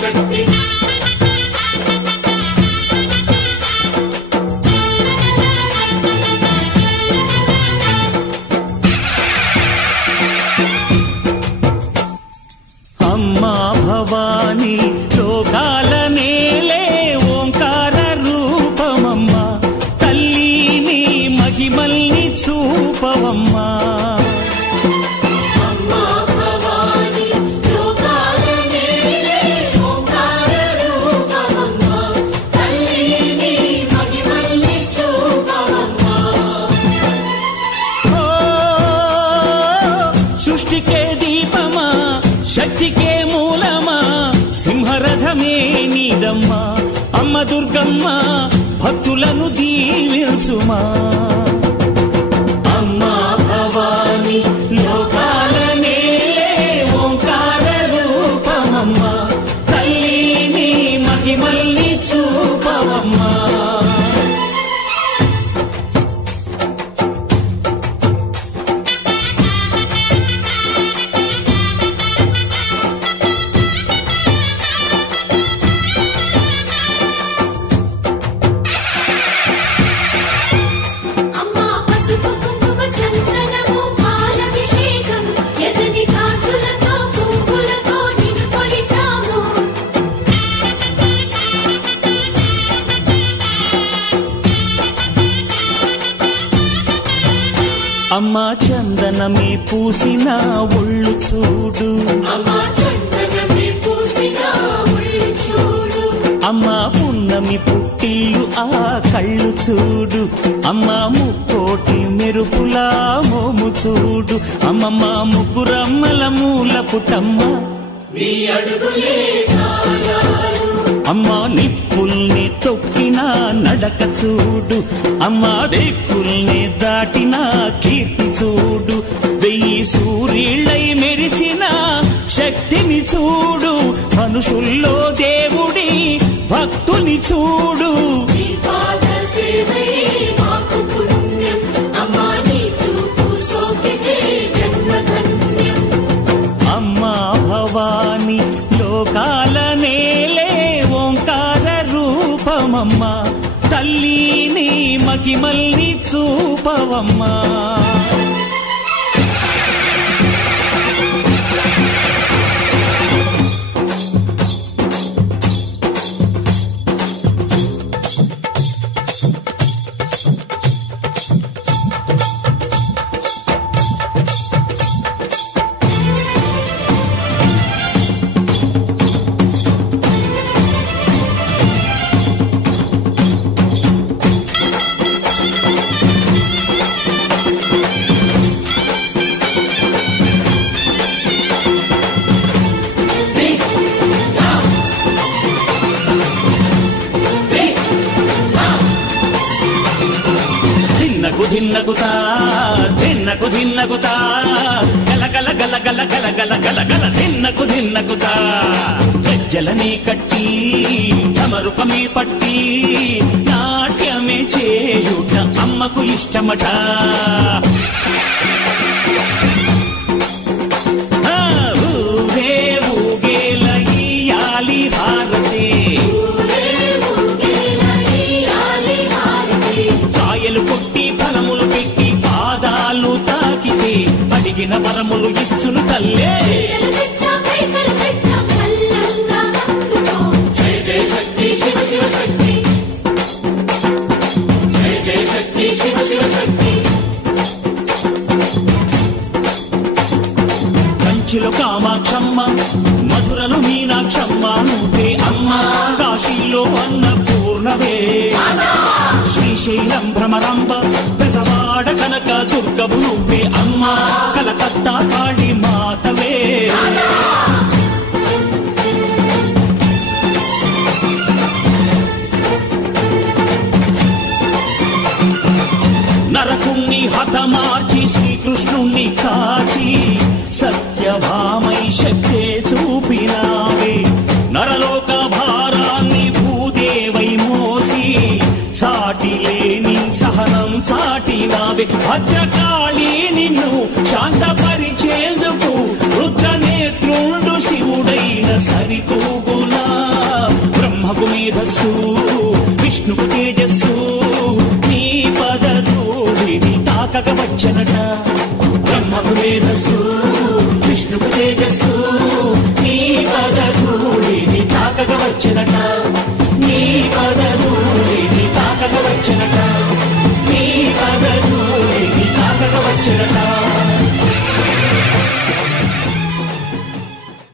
శక్తి అమ్మా భవాని లోకాల నేలే ఓంకార రూపమమ్మా తల్లి నీ మహిమల్ని చూపవమ్మా సృష్టికే దీపమా శక్తికే మూలమా సింహరథమే నీదమ్మా అమ్మ దుర్గమ్మ భక్తులను దీవించుమా అమ్మా భవాని లోకాల నేలే ఓంకార రూపమమ్మా తల్లి నీ మహిమల్ని చూపవమ్మా అమ్మా చందనమే పూసిన ఒళ్ళు చూడు అమ్మా పున్నమి పుట్టిల్లు ఆ కళ్ళు చూడు అమ్మా ముక్కోటి మెరుపులా మోము చూడు అమ్మమ్మ ముగ్గురమ్మల మూల పుటమ్మ అమ్మా నిప్పుల్ని తొక్కిన నడక చూడు అమ్మా దిక్కుల్ని దాటిన కీర్తి చూడు 1000 సూర్యుళ్ళై మెరిసిన శక్తిని చూడు మనుషుల్లో దేవుడి భక్తుని చూడు అమ్మా భవాని లోకాల నేలే ఓంకార రూపమమ్మా తల్లి నీ మహిమల్ని చూపవమ్మా ధిన్నకుతా ధిన్నకు ధిన్నకుతా గల గల గల గల గల గల గల గల ధిన్నకుతా గజ్జలని కట్టి తమరుపమే పట్టి నాట్యమే చేయుట అమ్మకు ఇష్టమట ఊగే ఊగేల ఇయ్యాలి హారతి కాయలు కొట్టి ఫలములు పెట్టి పాదాలు తాకితే అడిగిన వరములు ఇచ్చును తల్లే జయ జయ శక్తి శివ శివ శక్తి జయ జయ శక్తి శివ శివ శక్తి కంచిలో కామాక్షమ్మ మధురలో మీనాక్షమ్మ నువ్వే అమ్మ కాశీలో అన్నపూర్ణవే శ్రీశైలం భ్రమరాంబ బెజవాడ కనక దుర్గవు నువ్వే అమ్మ కలకత్తా కాళీ మాతవే నరకుణ్ణి హతమార్చి శ్రీకృష్ణుణ్ణి కాచి సత్యభామై శక్తే చూపినావే నరలోక భారాన్ని భూదేవై మోసి సాటి లేని సహనం చాటినావే భద్రకాళి నిన్ను శాంతపరిచేందుకు రుద్రనేత్రుండు శివుడైన సరితూగునా తపస్సు విష్ణువు తేజస్సు నీ పదధూళిని తాకక వచ్చనట బ్రహ్మకు మేధస్సు